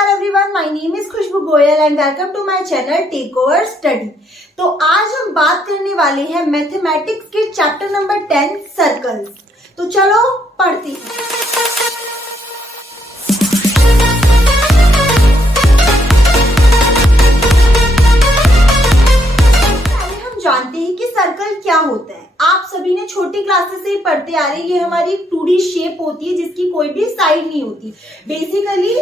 नमस्कार everyone, my name is Khushboo Goyal and welcome to my channel take over study. तो आज हम बात करने वाले हैं मैथमेटिक्स के चैप्टर नंबर 10 सर्कल्स। तो चलो पढ़ते हैं। हम जानते हैं कि सर्कल क्या होता है। आप सभी ने छोटी क्लासेस से ही पढ़ते आ रहे हैं। ये हमारी 2D शेप होती है जिसकी कोई भी साइड नहीं होती। बेसिकली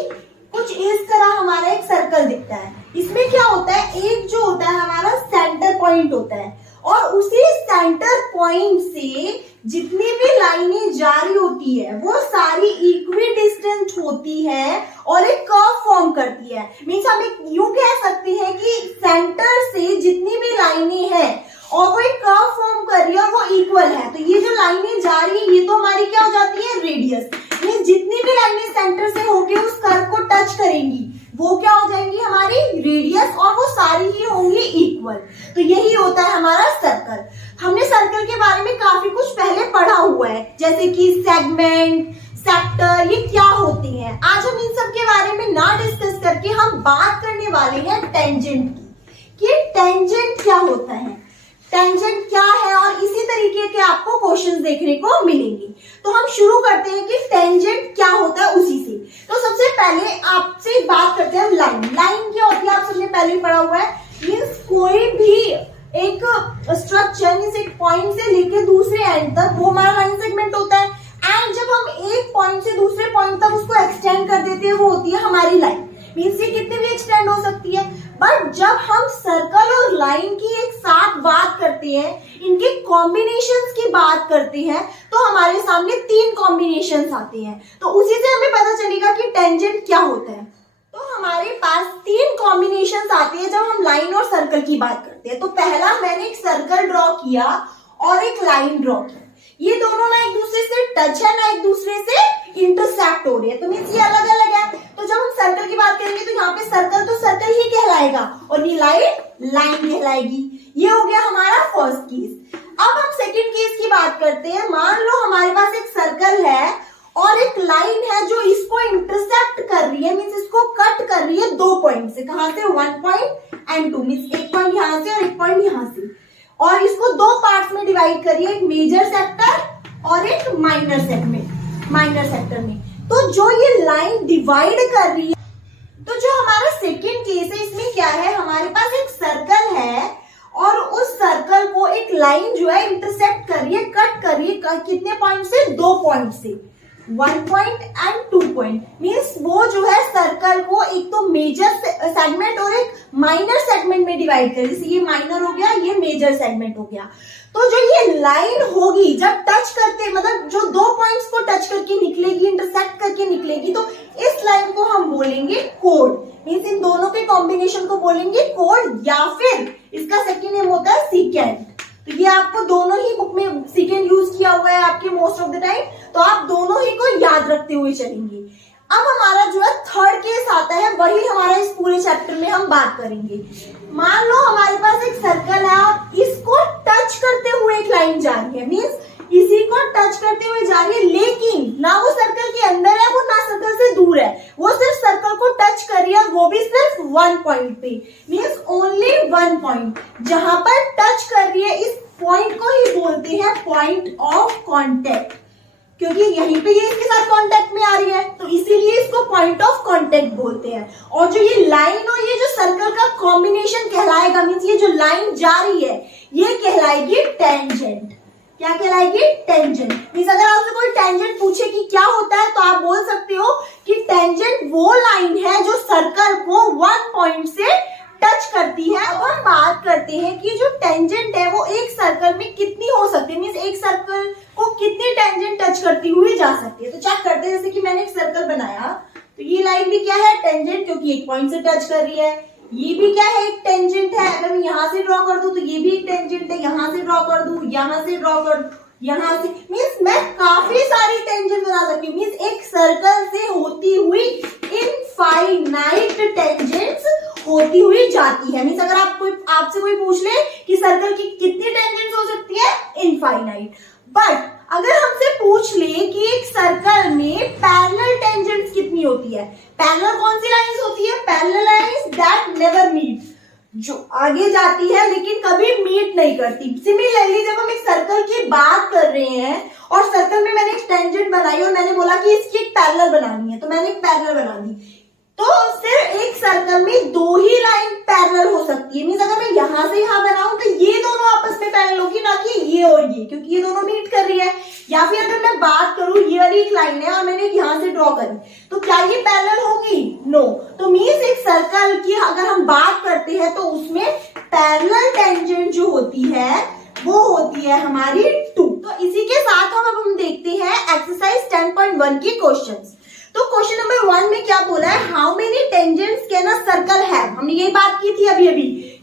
कुछ इस तरह हमारा एक सर्कल दिखता है। इसमें क्या होता है, एक जो होता है हमारा सेंटर पॉइंट होता है और उसी सेंटर पॉइंट से जितनी भी लाइनें जा रही होती है वो सारी इक्वी डिस्टेंट होती है और एक कर्व फॉर्म करती है। मीन्स हम एक यूं कह सकते हैं कि सेंटर से जितनी भी लाइनें हैं और वो एक कर्व फॉर्म कर रही है और वो इक्वल है। तो ये जो लाइनें जा रही है ये तो हमारी क्या हो जाती है, रेडियस। मीन्स जितनी भी लाइनें सेंटर से होके उस कर्व को टच करेंगी वो क्या हो जाएंगी, हमारी रेडियस, और वो सारी ही होंगी इक्वल। तो यही होता है हमारा सर्कल। हमने सर्कल के बारे में काफी कुछ पहले पढ़ा हुआ है, जैसे कि सेगमेंट, सेक्टर, ये क्या होती हैं। आज हम इन सब के बारे में ना डिस्कस करके हम बात करने वाले हैं टेंजेंट की, कि टेंजेंट क्या होता है, टेंजेंट क्या है, और इसी तरीके के आपको क्वेश्चंस देखने को मिलेंगे। तो हम शुरू करते हैं कि टेंजेंट क्या होता है उसी से। तो सबसे पहले आपसे बात करते हैं लाइन। लाइन क्या होती है, आप सबने पहले ही पढ़ा हुआ है। मीन्स कोई भी एक स्ट्रक्चर मीन्स एक पॉइंट से लेकर दूसरे एंड तक वो हमारा लाइन सेगमेंट होता है। एंड जब हम एक पॉइंट से दूसरे पॉइंट तक उसको एक्सटेंड कर देते हैं वो होती है हमारी लाइन। मीन्स ये कितनी भी एक्सटेंड हो सकती है। बट जब हम सर्कल और लाइन की एक साथ बात करते हैं, इनके कॉम्बिनेशंस की बात करते हैं, तो हमारे सामने 3 कॉम्बिनेशंस आते हैं। तो उसी से हमें पता चलेगा कि टेंजेंट क्या होता है। तो हमारे पास 3 कॉम्बिनेशंस आते हैं जब हम लाइन और सर्कल की बात करते हैं। तो पहला मैंने एक सर्कल ड्रॉ किया और एक लाइन ड्रॉ किया। ये दोनों ना एक दूसरे से टच है ना एक दूसरे से इंटरसेक्ट हो रही है। तो मीन्स ये अलग अलग है। तो जब हम सर्कल की बात करेंगे तो यहाँ पे सर्कल तो सर्कल ही कहलाएगा और ये लाइन लाइन कहलाएगी। ये हो गया हमारा फर्स्ट केस। अब हम सेकंड केस की बात करते हैं। मान लो हमारे पास एक सर्कल है और एक लाइन है जो इसको इंटरसेक्ट कर रही है, मीन्स इसको कट कर रही है 2 पॉइंट से। कहां से, 1 पॉइंट एंड 2, मीन्स एक पॉइंट यहां से और एक पॉइंट यहां से, और इसको 2 पार्ट्स में डिवाइड करिए, एक मेजर सेक्टर और एक माइनर सेगमेंट, माइनर सेक्टर में। तो जो ये लाइन डिवाइड कर रही है, तो जो हमारा सेकंड केस है इसमें क्या है, हमारे पास एक सर्कल है और उस सर्कल को एक लाइन जो है इंटरसेक्ट कर रही है, कट कर रही है कितने पॉइंट से, 2 पॉइंट से, 1 पॉइंट एंड 2 पॉइंट। मीन्स वो जो है सर्कल को एक तो मेजर सेगमेंट और एक माइनर सेगमेंट में डिवाइड कर, जैसे ये माइनर हो गया, ये मेजर सेगमेंट हो गया। तो जो ये लाइन होगी जब टच करते, मतलब जो 2 पॉइंट्स को टच करके निकलेगी, इंटरसेक्ट करके निकलेगी, तो इस लाइन को हम बोलेंगे कोड। मीन्स इन दोनों के कॉम्बिनेशन को बोलेंगे कोड, या फिर इसका सेकेंड नेम होता है सीकेंट। तो ये आपको दोनों ही बुक में सीकेंट यूज किया हुआ है आपके मोस्ट ऑफ द टाइम, तो आप दोनों ही को याद रखते हुए चलेंगे। अब हमारा जो है थर्ड केस आता है, वही हमारा इस पूरे चैप्टर में हम बात करेंगे। मान लो हमारे पास एक सर्कल है और इसको टच करते हुए एक लाइन जा रही है, मीन्स इसी को टच करते हुए जा रही है, लेकिन ना वो सर्कल के अंदर है वो ना सर्कल से दूर है, वो सिर्फ सर्कल को टच कर रही है, वो भी सिर्फ 1 पॉइंट पे। मीन्स ओनली 1 पॉइंट जहां पर टच कर रही है, इस पॉइंट को ही बोलते हैं पॉइंट ऑफ कॉन्टेक्ट, क्योंकि यहीं पे ये इसके साथ कांटेक्ट में आ रही है, तो इसीलिए इसको पॉइंट ऑफ कांटेक्ट बोलते हैं। और जो ये लाइन और ये जो सर्कल का कॉम्बिनेशन कहलाएगा, मीन्स ये जो लाइन जा रही है ये कहलाएगी टेंजेंट। क्या कहलाएगी, टेंजेंट। मीन्स अगर आपसे कोई टेंजेंट पूछे कि क्या होता है तो आप बोल सकते हो कि टेंजेंट वो लाइन है जो सर्कल को 1 पॉइंट से टच करती है। और बात करते हैं कि जो टेंजेंट है वो एक सर्कल में कितनी हो सकती है, मीन्स एक सर्कल को कितनी टेंजेंट टच करती हुई जा सकती है। तो चेक करते हैं, जैसे कि मैंने एक सर्कल बनाया तो ये लाइन भी क्या है, टेंजेंट, क्योंकि एक पॉइंट से टच कर रही है। ये भी क्या है, एक टेंजेंट है। अगर मैं यहाँ से ड्रॉ कर दूं तो ये भी एक टेंजेंट है, यहाँ से ड्रॉ कर दूं, यहाँ से ड्रॉ कर दूं, यहाँ से, मीन्स मैं काफी सारी टेंजेंट बना सकती हूँ। मीन्स एक सर्कल से होती हुई इनफाइनाइट टेंजेंट्स होती हुई जाती है। मीन्स अगर आपसे कोई पूछ ले कि सर्कल की कितनी टेंजेंट्स हो सकती है, इनफाइनाइट। बट अगर हमसे पूछ ले कि एक सर्कल में पैरेलल टेंजेंट्स कितनी होती है, पैरेलल कौन सी लाइंस होती है? Parallel lines that never meet, जो आगे जाती है लेकिन कभी मीट नहीं करती। सिमिलरली जब हम एक सर्कल की बात कर रहे हैं और सर्कल में मैंने एक टेंजेंट बनाई और मैंने बोला कि इसकी एक पैरेलल बनानी है, तो मैंने एक पैरेलल बना दी, तो सिर्फ एक सर्कल में दो ही लाइन पैरेलल हो सकती है। मींस अगर मैं यहां से यहां बनाऊं तो ये दोनों आपस में पैरेलल होगी, ना कि ये और ये, क्योंकि ये दोनों मीट कर रही है। या फिर अगर मैं बात करूं ये वाली एक लाइन है और मैंने यहां से ड्रॉ करी, तो क्या ये पैरेलल होगी? नो। तो मींस एक सर्कल की अगर हम बात करते हैं तो उसमें पैरेलल टेंजेंट जो होती है वो होती है हमारी 2। तो इसी के साथ हम देखते हैं एक्सरसाइज 10.1 की क्वेश्चंस। तो क्वेश्चन नंबर 1 में क्या बोला है? How many tangents can a circle have? हमने यही बात की थी अभी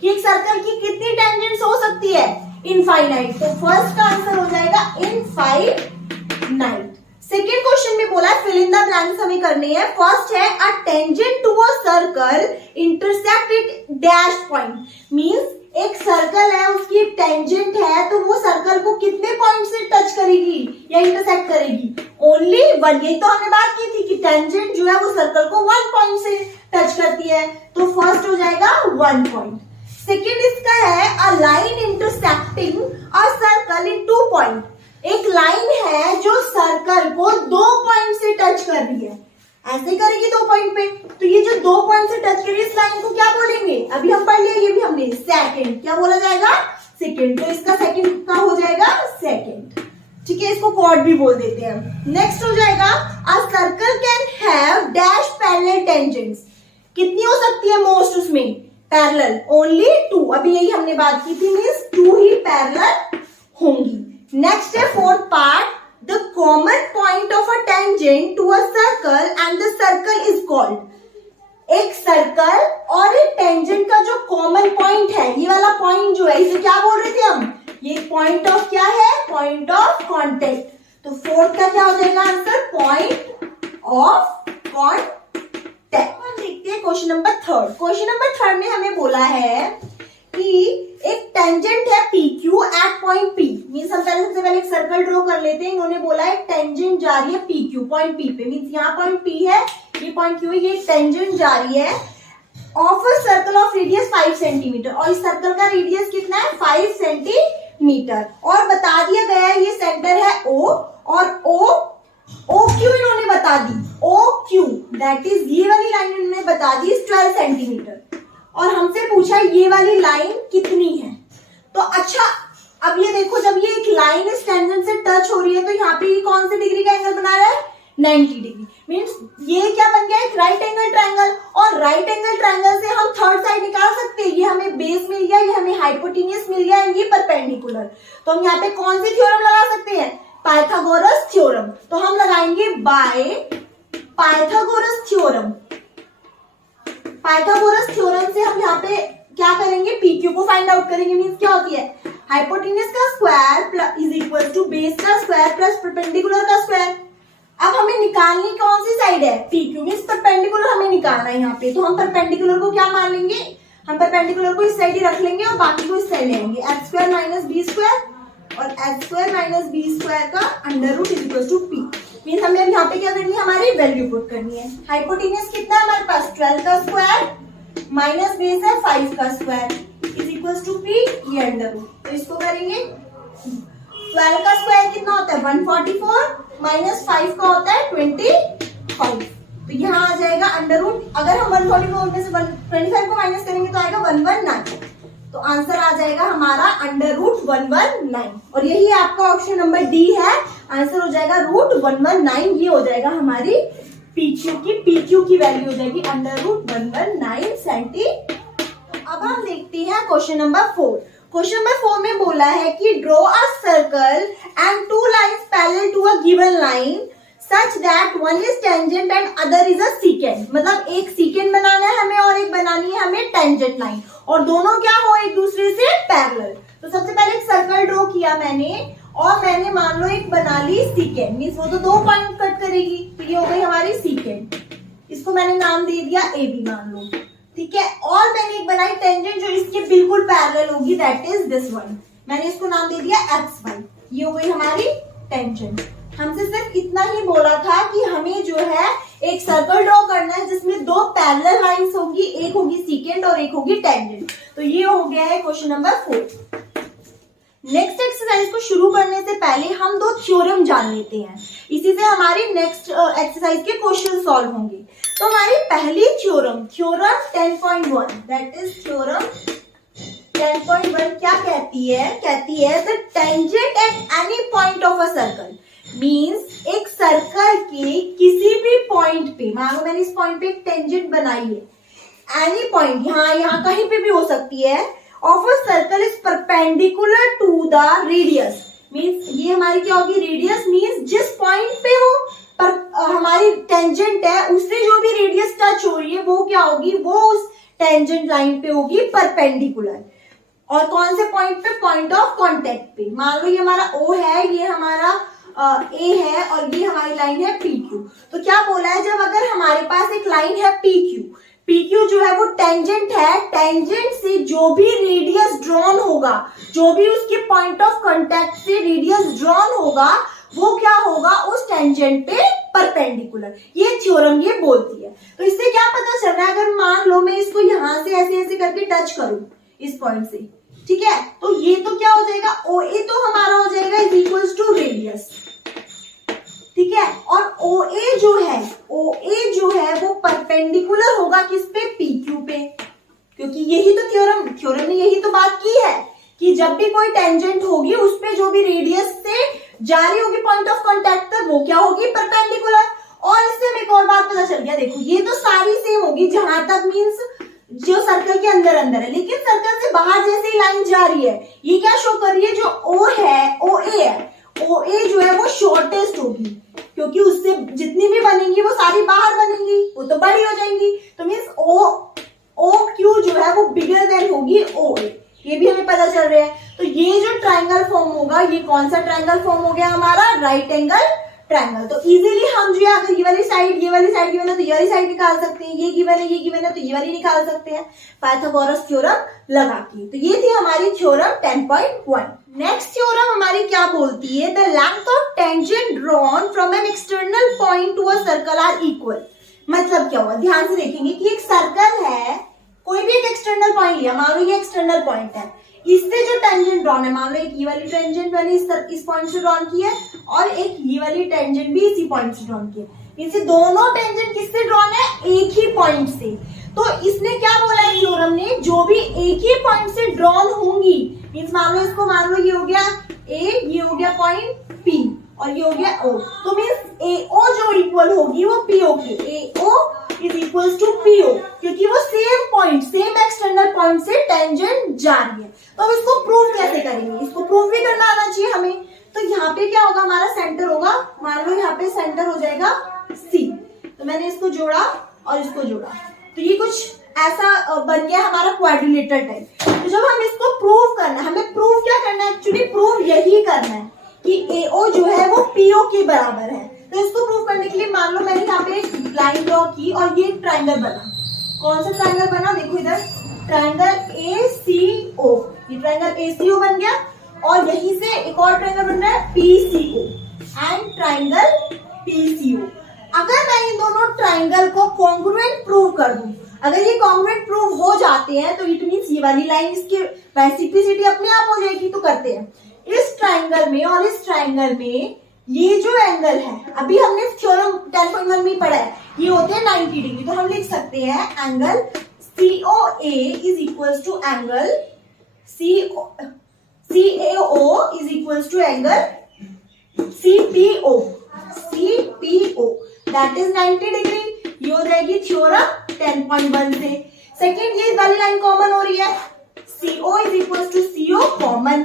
कि एक सर्कल की कितनी टेंजेंट्स हो सकती है? इनफाइनाइट। तो फर्स्ट का आंसर हो जाएगा इनफाइनाइट। सेकेंड क्वेश्चन में बोला है फिल इन द ब्लैंक्स हमें करनी है। फर्स्ट है a tangent to a circle intersect it dash point. Means एक सर्कल है, उसकी एक टेंजेंट है, तो वो सर्कल को कितने पॉइंट से टच करेगी या इंटरसेक्ट करेगी? ओनली 1। यही तो हमने बात की थी कि टेंजेंट जो है वो सर्कल को 1 पॉइंट से टच करती है, तो फर्स्ट हो जाएगा 1 पॉइंट। सेकेंड इसका है a line intersecting a circle in 2 point. एक लाइन है जो सर्कल को 2 पॉइंट से टच कर रही है, ऐसे करेगी 2 पॉइंट पे, तो ये जो 2 पॉइंट से टच कर रही है इस लाइन को क्या बोलेंगे? अभी हम पढ़ लिया, ये भी हमने सेकंड। क्या बोला जाएगा? सेकंड। तो इसका सेकंड का हो जाएगा सेकंड। ठीक है, इसको कॉर्ड भी बोल देते हैं। नेक्स्ट हो जाएगा a circle can have dash parallel tangents. कितनी हो सकती है मोस्ट उसमें? Parallel only 2। अभी यही हमने बात की थी, मींस 2 ही पैरेलल होंगी। नेक्स्ट है fourth part, the common point of a tangent to a circle and the circle is called। एक सर्कल और एक टेंजेंट का जो कॉमन पॉइंट है, ये वाला पॉइंट जो है, इसे क्या बोल रहे थे हम? ये पॉइंट ऑफ क्या है? Point of contact. तो फोर्थ का क्या हो जाएगा आंसर? Point of contact. देखते हैं क्वेश्चन नंबर 3। क्वेश्चन नंबर 3 में हमें बोला है कि एक टेंजेंट है PQ at point P। Means हम सबसे पहले एक सर्कल ड्रॉ कर लेते हैं। इन्होंने बोला है टेंजेंट जा रही है PQ पॉइंट P पे। मींस यहाँ पॉइंट P है, ये पॉइंट Q है, ये टेंजेंट जा रही है of a circle of radius 5 centimetre. और इस सर्कल का रेडियस कितना है? 5 सेंटीमीटर। और बता दिया गया है ये सेंटर है O, और OQ इन्होंने बता दी। OQ दैट इज ये वाली लाइन इन्होंने बता दी 12 सेंटीमीटर। और हमसे पूछा ये वाली लाइन कितनी है। तो अच्छा, अब ये देखो, जब ये एक लाइन इस टेंजेंट से टच हो रही है तो यहाँ पे ये कौन से डिग्री का एंगल बना रहा है? 90 डिग्री। मींस ये क्या बन गया? एक राइट एंगल ट्रायंगल। और राइट एंगल ट्रायंगल से हम थर्ड साइड निकाल सकते हैं। ये हमें बेस मिल गया, ये हमें हाइपोटेन्यूस मिल गया, एंड ये परपेंडिकुलर। तो हम यहाँ पे कौन सी थ्योरम लगा सकते हैं? Pythagoras theorem. तो हम लगाएंगे by Pythagoras theorem. Pythagoras theorem से हम यहाँ पे क्या करेंगे? PQ को फाइंड आउट करेंगे। मींस क्या होती है? हाइपोटेन्यूस का square is equal to base का स्क्वायर प्लस परपेंडिकुलर का स्क्वायर। अब हमें निकालनी कौन सी साइड है? PQ। मींस परपेंडिकुलर हमें निकालना है यहाँ पे। तो हम परपेंडिकुलर को क्या मान लेंगे? हम परपेंडिकुलर को इस साइड ही रख लेंगे और बाकी को इस साइड लेंगे। h square minus B square, और h square minus B square का under root is equal to P। Means हमें अब यहाँ पे क्या करनी है? हमारी वैल्यू पुट करनी है। हाइपोटेन्यूस कितना है हमारे पास? 12 का स्क्वायर माइनस बेस है 5 का square is equal to P, ये अंडर रूट। तो इसको करेंगे, 12 का स्क्वायर कितना होता है? 144 माइनस 5 का होता है 25। तो यहाँ आ जाएगा अंडर रूट। अगर हम 144 में से 25 को माइनस करेंगे तो आएगा 119। तो आंसर आ जाएगा हमारा अंडर रूट 119। और यही आपका ऑप्शन नंबर डी है। आंसर हो जाएगा रूट 119। ये हो जाएगा हमारी PQ की वैल्यू हो जाएगी अंडर रूट 119 सेंटीमीटर। अब हम देखते हैं क्वेश्चन नंबर 4। क्वेश्चन नंबर 4 में बोला है कि draw a circle and 2 lines parallel to a given line such that one is tangent and other is a secant. मतलब एक सीकेंट बनाना है हमें और एक बनानी है हमें टेंजेंट लाइन, और दोनों क्या हो? एक दूसरे से पैरेलल। तो सबसे पहले एक सर्कल ड्रॉ किया मैंने, और मैंने मान लो एक बना ली सीकेंट। मींस वो तो 2 पॉइंट कट करेगी, तो ये हो गई हमारी सीकेंट। इसको मैंने नाम दे दिया AB मान लो, ठीक है। और मैंने एक बनाई टेंजेंट जो इसके बिल्कुल पैरेलल होगी, दैट इज दिस वन। मैंने इसको नाम दे दिया XY। ये हो गई हमारी टेंजेंट। हमसे सिर्फ इतना ही बोला था कि हमें जो है एक सर्कल ड्रॉ करना है जिसमें दो पैरेलल लाइंस होगी, एक होगी सीकेंट और एक होगी टेंजेंट। तो ये हो गया है क्वेश्चन नंबर 4। नेक्स्ट एक्सरसाइज को शुरू करने से पहले हम दो थ्योरम जान लेते हैं, इसी से हमारी नेक्स्ट एक्सरसाइज के क्वेश्चन सॉल्व होंगे। तो हमारी पहली थ्योरम 10.1 दैट इज थ्योरम 10.1 क्या कहती है the tangent at any point of a circle means एक सर्कल के किसी भी पॉइंट पे, मान लो मैंने इस पॉइंट पे एक टेंजेंट बनाई है, एनी पॉइंट यहाँ कहीं पे भी हो सकती है, of a circle is perpendicular to the radius means ये हमारी क्या होगी, रेडियस मीन्स जिस पॉइंट पे वो हमारी टेंजेंट है उससे जो भी रेडियस टच हो रही है वो क्या होगी, वो उस टेंजेंट लाइन पे होगी परपेंडिकुलर। और कौन से पॉइंट पे, पॉइंट ऑफ कांटेक्ट पे। मान लो ये हमारा O है, ये हमारा A है और ये हमारी लाइन है PQ। तो क्या बोला है, जब अगर हमारे पास एक लाइन है PQ जो है वो टेंजेंट है, टेंजेंट से जो भी रेडियस ड्रॉन होगा, जो भी उसके पॉइंट ऑफ कांटेक्ट से रेडियस ड्रॉन होगा वो क्या होगा, उस टेंजेंट पे परपेंडिकुलर। ये थ्योरम ये बोलती है। तो इससे क्या पता चल रहा है, अगर मान लो मैं इसको यहां से ऐसे ऐसे करके टच करूं इस पॉइंट से, ठीक है, तो ये तो क्या हो जाएगा, OA तो हमारा हो जाएगा इज इक्वल्स टू रेडियस, ठीक है। और OA जो है वो परपेंडिकुलर होगा किस पे, PQ पे, क्योंकि यही तो थ्योरम ने यही तो बात की है कि जब भी कोई टेंजेंट होगी उस पे जो भी रेडियस से जा रही होगी पॉइंट ऑफ कांटेक्ट तक वो क्या होगी, परपेंडिकुलर। और इससे हमें एक और बात पता चल गया, देखो ये तो सारी सेम होगी जहां तक मीन्स जो सर्कल के अंदर है, लेकिन सर्कल से बाहर जैसे ही लाइन जा रही है ये क्या शो कर रही है, जो OA जो है वो शॉर्टेस्ट होगी, क्योंकि उससे जितनी भी बनेंगी वो सारी बाहर बनेंगी, वो तो बड़ी हो जाएंगी। तो मीन्स OQ जो है वो बिगर देन होगी OA, ये भी हमें पता चल रहा है। तो ये जो ट्राइंगल फॉर्म होगा, ये कौन सा ट्राइंगल फॉर्म हो गया हमारा, राइट एंगल ट्राइंगल। तो इजीली हम जो है अगर ये वाली साइड गिवन है तो ये वाली साइड निकाल सकते हैं, ये गिवन है तो ये वाली निकाल सकते हैं पाइथागोरस थ्योरम लगा के। तो ये थी हमारी थ्योरम 10.1। नेक्स्ट थ्योरम हमारी क्या बोलती है, the length of tangent drawn from an external point to a circle are equal. मतलब क्या हुआ, ध्यान से देखेंगे कि एक सर्कल है, कोई भी एक एक्सटर्नल पॉइंट लिया, मान लो ये एक्सटर्नल पॉइंट है, इससे जो टेंजेंट ड्रॉन है, मान लो एक ये वाली टेंजेंट मैंने इस पॉइंट से ड्रॉन की है और एक ये वाली टेंजेंट भी इसी पॉइंट से ड्रॉन की है, इनसे दोनों टेंजेंट किससे ड्रॉन है, एक ही पॉइंट से। तो इसने क्या बोला है थ्योरम ने, जो भी एक ही पॉइंट से ड्रॉन होंगी, मींस मान लो ये हो गया A, ये हो गया पॉइंट P और ये हो गया O, तो मींस AO जो इक्वल होगी वो PO के, AO is equal to PO, क्योंकि वो सेम एक्सटर्नल पॉइंट से टेंजेंट जा रही है। तो अब इसको प्रूव कैसे करेंगे, इसको प्रूव भी करना आना चाहिए हमें। तो यहाँ पे क्या होगा, हमारा सेंटर होगा, मान लो यहाँ पे सेंटर हो जाएगा C। तो मैंने इसको जोड़ा और इसको जोड़ा, तो ये कुछ ऐसा बन गया हमारा क्वाड्रिलेटरल टाइप। तो जब हम इसको प्रूव करना है, हमें प्रूव क्या करना है, एक्चुअली प्रूव यही करना है कि AO जो है वो PO के बराबर है। तो इसको प्रूव करने के लिए मान लो मैंने यहाँ पे एक लाइन ड्रॉ की और ये ट्राइंगल बना। कौन सा ट्राइंगल बना, देखो इधर ट्राइंगल ACO, ये ट्राइंगल ACO बन गया और यहीं से एक और ट्राइंगल बन रहा है PCO एंड ट्राइंगल PCO। अगर मैं इन दोनों ट्राइंगल को कॉन्ग्रुएंट प्रूव कर दूं, अगर ये कॉन्ग्रुएंट प्रूव हो जाते हैं तो इट मींस ये वाली लाइन इसके रेसिप्रोसिटी अपने आप हो जाएगी। तो करते हैं, इस ट्राइंगल में और इस ट्राइंगल में ये जो एंगल है, अभी हमने थ्योरम 10.1 में पढ़ा है, ये होते हैं 90 डिग्री। तो हम लिख सकते हैं angle COA is equal to angle CAO is equal to angle CPO that is 90 degree. ये हो जाएगी थ्योरम 10.1 से। सेकेंड, ये वाली लाइन कॉमन हो रही है, CO is equal to CO common,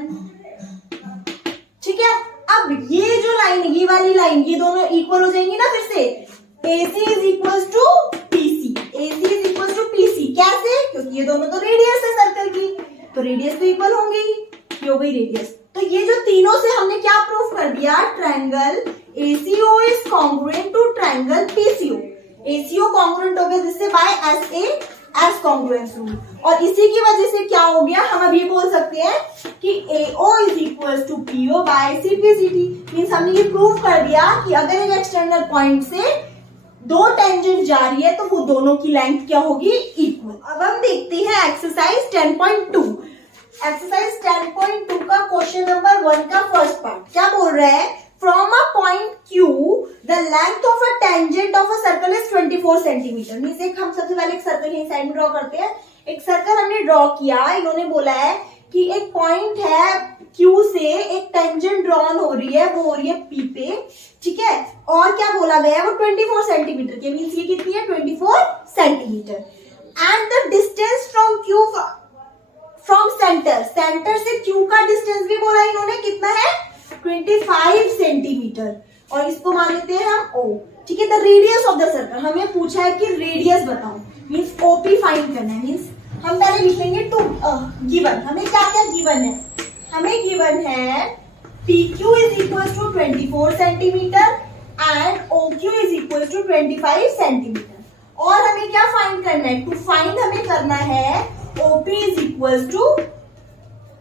ठीक है। अब ये जो लाइन, ये वाली लाइन, ये दोनों इक्वल हो जाएंगी ना फिर से, AC is equal to PC, AC is equal to PC। कैसे, क्योंकि ये दोनों तो रेडियस है सर्कल की, तो रेडियस तो इक्वल होंगी, ये हो गई रेडियस। तो ये जो तीनों से हमने क्या प्रूफ कर दिया, triangle ACO is congruent to triangle PCO। ACO congruent हो गया जिससे बाय SA एस कॉन्ग्रुएंस होगी, और इसी की वजह से क्या हो गया, हम अब ये बोल सकते हैं कि AO is equal to PO by CPCT। Means हमने ये प्रूव कर दिया कि अगर एक एक्सटर्नल पॉइंट से दो टेंजेंट जा रही है तो वो दोनों की लेंथ क्या होगी, इक्वल। अब हम देखते हैं एक्सरसाइज 10.2। एक्सरसाइज 10.2 का क्वेश्चन नंबर 1 का फर्स्ट पार्ट क्या बोल रहा है, from a point Q the length of a tangent of a circle is 24 centimetre. Means एक हम सबसे पहले एक सर्कल यहीं साइड में ड्रॉ करते हैं। एक सर्कल हमने ड्रॉ किया, इन्होंने बोला है कि एक पॉइंट है Q से एक टेंजेंट ड्रॉन हो रही है, वो हो रही है P पे, ठीक है। और क्या बोला गया है, वो 24 सेंटीमीटर की, मीन्स ये कितनी है 24 centimetre. And the distance from Q from centre, centre से Q का डिस्टेंस भी बोला इन्होंने कितना है 25 सेंटीमीटर, और इसको मान लेते हैं हम O, ठीक है। The radius of the circle, हमें पूछा है कि रेडियस बताओ, मीन्स OP फाइंड करना है। मीन्स हम पहले लिख लेंगे टू गिवन, हमें क्या क्या गिवन है, हमें गिवन है PQ is equal to 24 centimetre and OQ is equal to 25 centimetre. और हमें क्या फाइंड करना है, टू फाइंड हमें करना है OP is equal to,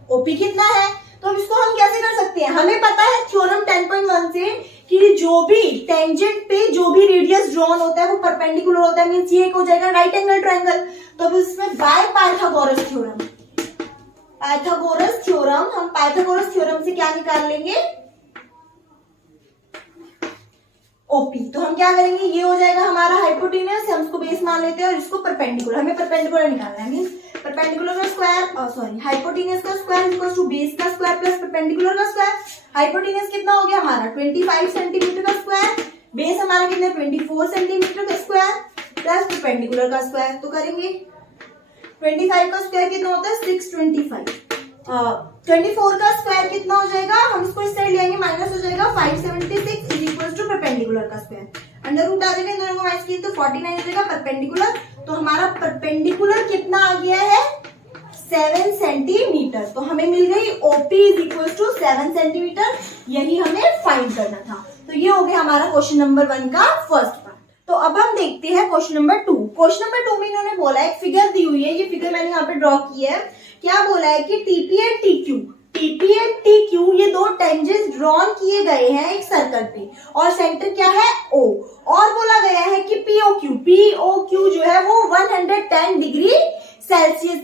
OP कितना है, तो इसको हम कैसे कर सकते हैं, हमें पता है थ्योरम 10.1 से कि जो भी टेंजेंट पे जो भी रेडियस ड्रॉन होता है वो परपेंडिकुलर होता है, मींस ये एक हो जाएगा राइट एंगल ट्रायंगल। तो अब इसमें by Pythagoras theorem, Pythagoras theorem, हम पाइथागोरस थ्योरम से क्या निकाल लेंगे, OP। तो हम क्या करेंगे, ये हो जाएगा हमारा हाइपोटेन्यूस, हम इसको बेस मान लेते हैं और इसको परपेंडिकुलर, हमें परपेंडिकुलर निकालना है। मींस परपेंडिकुलर का स्क्वायर, सॉरी हाइपोटेन्यूस का स्क्वायर इक्वल टू बेस का स्क्वायर प्लस परपेंडिकुलर का स्क्वायर। हाइपोटेन्यूस कितना हो गया हमारा 25 सेंटीमीटर का स्क्वायर, बेस हमारा कितना 24 सेंटीमीटर का स्क्वायर प्लस परपेंडिकुलर का स्क्वायर। तो करेंगे 25 का स्क्वायर कितना होता है 625, 24 का स्क्वायर कितना हो जाएगा, हम इसको इस साइड ले आएंगे माइनस हो जाएगा 576 इज इक्वल टू परपेंडिकुलर का स्क्वायर, अंडर रूट आ जाएगा, इन दोनों को माइनस किए तो 49 हो जाएगा परपेंडिकुलर। तो हमारा परपेंडिकुलर कितना आ गया है 7 सेंटीमीटर। तो हमें मिल गई OP is equal to 7 centimetre, यही हमें फाइंड करना था। तो ये हो गया हमारा क्वेश्चन नंबर 1 का फर्स्ट पार्ट। तो अब हम देखते हैं क्वेश्चन नंबर 2। क्वेश्चन नंबर 2 में इन्होंने बोला एक फिगर दी हुई है, ये फिगर मैंने यहाँ पे ड्रॉ की है। क्या बोला है कि TP एंड TQ ये दो टेंजेंट्स ड्रॉन किए गए हैं एक सर्कल पे और सेंटर क्या है O, और बोला गया है कि POQ जो है वो 110 डिग्री सेल्सियस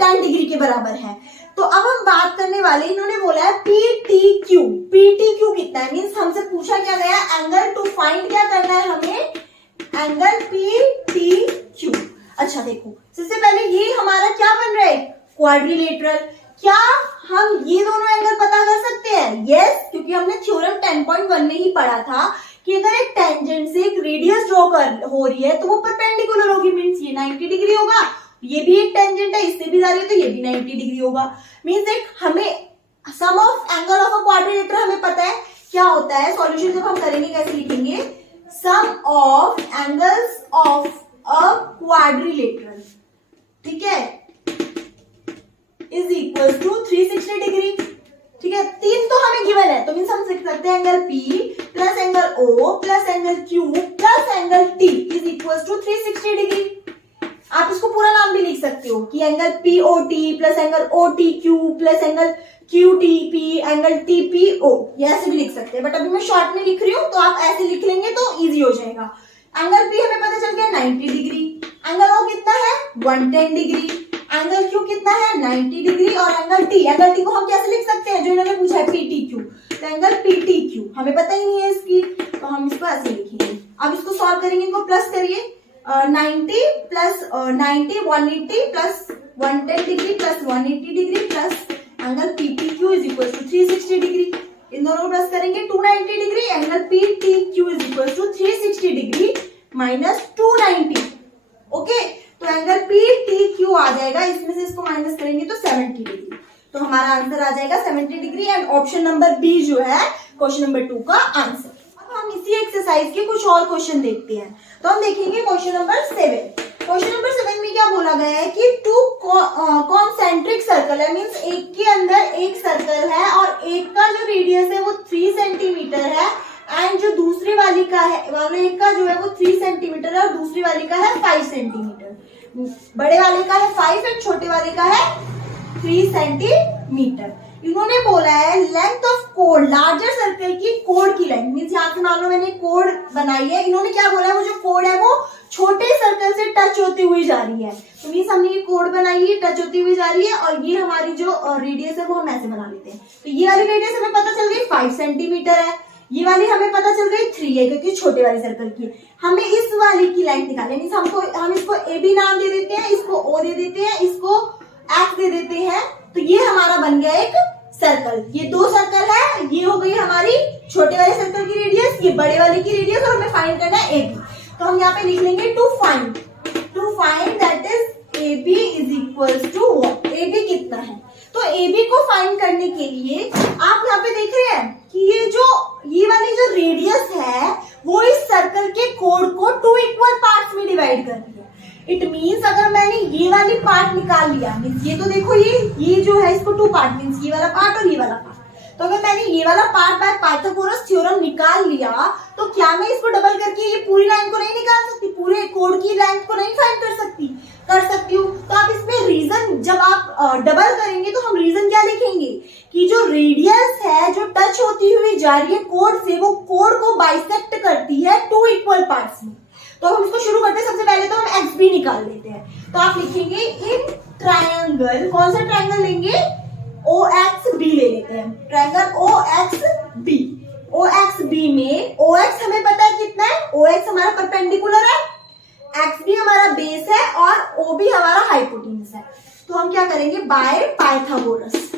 10 डिग्री के बराबर है। तो अब हम बात करने वाले, इन्होंने बोला है PTQ कितना है, मीन्स हमसे पूछा क्या गया एंगल, टू फाइंड क्या करना है हमें एंगल PTQ। अच्छा देखो, सबसे पहले ये हमारा क्या बन रहा है क्वाड्रिलेटरल। क्या हम ये दोनों एंगल पता कर सकते हैं, यस, क्योंकि हमने थ्योरम 10.1 में ही पढ़ा था कि अगर एक टेंजेंट से एक रेडियस ड्रॉ हो रही है तो वो परपेंडिकुलर होगी, मींस ये 90 डिग्री होगा, ये भी एक टेंजेंट है इससे भी जा रही है तो ये भी 90 डिग्री होगा। मींस एक हमें sum of angle of a quadrilateral हमें पता है क्या होता है, सॉल्यूशन जब हम करेंगे कैसे लिखेंगे, sum of angles of a quadrilateral, ठीक है, इज इक्वल टू 360 डिग्री, ठीक है। 3 तो हमें गिवन है, तो मींस हम लिख सकते हैं angle P plus angle O plus angle Q plus angle T is equal to 360 degree. आप इसको पूरा नाम भी लिख सकते हो कि angle POT plus angle OTQ plus angle QTP angle TPO, ये ऐसे भी लिख सकते हैं, बट अभी मैं शॉर्ट में लिख रही हूँ तो आप ऐसे लिख लेंगे तो इजी हो जाएगा। एंगल P हमें पता चल गया 90 डिग्री, एंगल O कितना है 110 डिग्री, एंगल Q कितना है 90 डिग्री, और एंगल T को हम कैसे लिख सकते हैं जो इन्होंने पूछा है PTQ, तो एंगल PTQ हमें पता ही नहीं है इसकी, तो हम इसको ऐसे लिखेंगे। अब इसको सॉल्व करेंगे, इनको प्लस करिए, 90 plus 90 180 plus 110 degree plus 180 degree plus angle PTQ is equal to 360 degree, इन दोनों को प्लस करेंगे 290 degree, angle PTQ is equal to 360 degree minus 290, okay. तो एंगल PTQ आ जाएगा, इसमें से इसको माइनस करेंगे तो 70 डिग्री, तो हमारा आंसर आ जाएगा 70 degree, and option number B जो है क्वेश्चन नंबर 2 का आंसर। अब हम इसी एक्सरसाइज के कुछ और क्वेश्चन देखते हैं, तो हम देखेंगे क्वेश्चन नंबर 7। क्वेश्चन नंबर 7 में क्या बोला गया है कि 2 कॉन्सेंट्रिक सर्कल है, मींस एक के अंदर एक सर्कल है और एक का जो रेडियस है वो 3 सेंटीमीटर है, एंड जो दूसरी वाली का है, वाले एक का जो है वो 3 सेंटीमीटर है और दूसरी वाली का है 5 सेंटीमीटर। बड़े वाले का है 5 एंड छोटे वाले का है 3 सेंटीमीटर। इन्होंने बोला है length of code, larger circle की कोड की लेंथ, मीन्स यहाँ से मान लो मैंने कोड बनाई है, इन्होंने क्या बोला है वो जो कोड है वो छोटे सर्कल से टच होती हुई जा रही है। तो मीन्स हमने ये कोड बनाई है, टच होती हुई जा रही है, और ये हमारी जो रेडियस है वो हम ऐसे बना लेते हैं। तो ये वाली रेडियस हमें पता चल गई 5 सेंटीमीटर है, ये वाली हमें पता चल गई 3 है क्योंकि छोटे वाले सर्कल की। हमें इस वाली की लेंथ निकालनी है, हम इसको ए बी नाम दे देते हैं, इसको ओ दे देते हैं, इसको एक्स दे देते हैं। तो ये हमारा बन गया एक सर्कल। ये 2 सर्कल है, ये हो गई हमारी छोटे वाले सर्कल की रेडियस, ये बड़े वाले की रेडियस, और हमें फाइंड करना है ए बी। तो हम यहाँ पे लिख लेंगे to find that is A B is equal to what, A B कितना है। तो ए बी को फाइंड करने के लिए आप यहाँ पे देख रहे हैं कि ये वाली जो रेडियस है वो इस सर्कल के कोड को 2 इक्वल पार्ट्स में डिवाइड कर रही है। इट मीन्स अगर मैंने ये वाली पार्ट निकाल लिया, मीन्स ये तो देखो ये जो है इसको 2 पार्ट, मीन्स ये वाला पार्ट और ये वाला पार्ट, तो अगर मैंने ये वाला पार्ट बाय पाइथागोरस थ्योरम निकाल लिया तो क्या मैं इसको डबल करके ये पूरी लाइन को नहीं निकाल सकती, पूरे कोड की लेंथ को नहीं फाइंड कर सकती हूँ। तो आप इसमें रीजन जब आप डबल करेंगे तो हम रीजन क्या लिखेंगे कि जो रेडियस है जो टच होती हुई जा रही है कोड से, वो कोड को बाइसेक्ट करती है 2 इक्वल पार्ट्स में। तो हम इसको शुरू करते हैं, सबसे पहले तो हम एक्स बी निकाल लेते हैं। तो आप लिखेंगे इन ट्रायंगल, कौन सा ट्रायंगल लेंगे, ओ एक्स बी ले लेते हैं, ट्रायंगल ओ एक्स बी। ओ एक्स बी में ओ एक्स हमें पता है कितना है, ओ एक्स हमारा परपेंडिकुलर है, एक्स बी हमारा बेस है और ओ बी हमारा हाइपोटेन्यूज है। तो हम क्या करेंगे बाय पाइथागोरस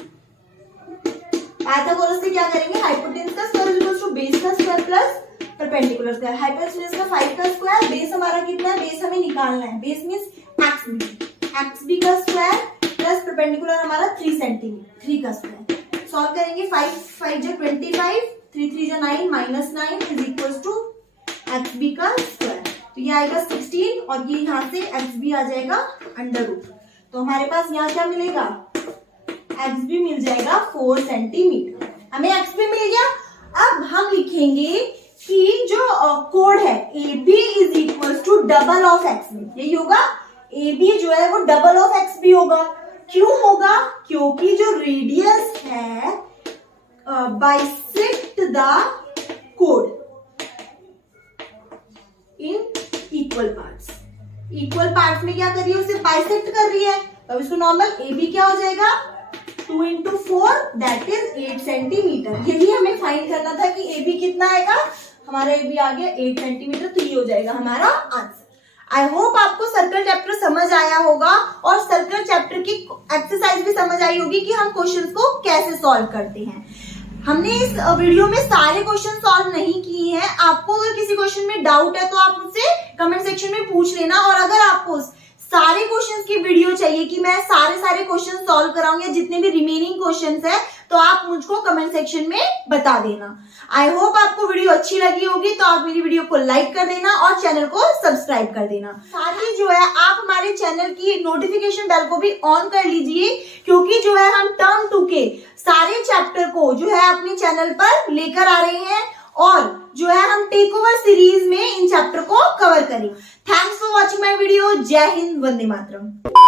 से क्या करेंगे, हाइपोटेन्यूज का स्क्वायर इक्वल टू बेस का square plus perpendicular square, hypotenuse का 5 का स्क्वायर, बेस हमारा कितना है, बेस हमें निकालना है, बेस मींस एक्स बी का स्क्वायर प्लस परपेंडिकुलर हमारा 3 सेंटीमीटर, 3 का स्क्वायर। सॉल्व करेंगे 5 5 जो 25, 3 3 जो 9 -9 is equal to x B का स्क्वायर। तो ये आएगा 16 और ये यहाँ से एक्स बी आ जाएगा अंडर रूट। तो हमारे पास यहाँ क्या मिलेगा, एक्स बी मिल जाएगा 4 सेंटीमीटर, हमें एक्स बी मिल गया। अब हम लिखेंगे कि जो कोड है A B is equal to double of x B, यही होगा, ए बी जो है वो डबल ऑफ एक्स बी होगा। क्यों होगा, क्योंकि जो रेडियस है bisect the code in equal parts में क्या कर रही है, उसे बाइसेक्ट कर रही है। तो इसको नॉर्मल ए बी क्या हो जाएगा 2 into 4 दैट इज 8 सेंटीमीटर। यही हमें फाइंड करना था कि ए बी कितना आएगा, हमारा ए बी आ गया 8 सेंटीमीटर। तो ये हो जाएगा हमारा आंसर। आई होप आपको सर्कल चैप्टर समझ आया होगा और सर्कल चैप्टर की एक्सरसाइज भी समझ आई होगी कि हम क्वेश्चंस को कैसे सॉल्व करते हैं। हमने इस वीडियो में सारे क्वेश्चन सॉल्व नहीं किए हैं। आपको अगर किसी क्वेश्चन में डाउट है तो आप मुझसे कमेंट सेक्शन में पूछ लेना, और अगर आपको सारे क्वेश्चंस की वीडियो चाहिए कि मैं सारे क्वेश्चन सॉल्व कराऊं या जितने भी रिमेनिंग क्वेश्चंस है, तो आप मुझको कमेंट सेक्शन में बता देना। आई होप आपको वीडियो अच्छी लगी होगी, तो आप मेरी वीडियो को लाइक कर देना और चैनल को सब्सक्राइब कर देना। साथ ही जो है आप हमारे चैनल की नोटिफिकेशन बेल को भी ऑन कर लीजिए, क्योंकि जो है हम टर्म 2 के सारे चैप्टर को जो है अपने चैनल पर लेकर आ रहे हैं, और जो है हम टेक ओवर सीरीज में इन चैप्टर को कवर करेंगे। Thanks for watching my video. जय हिंद, वंदे मातरम।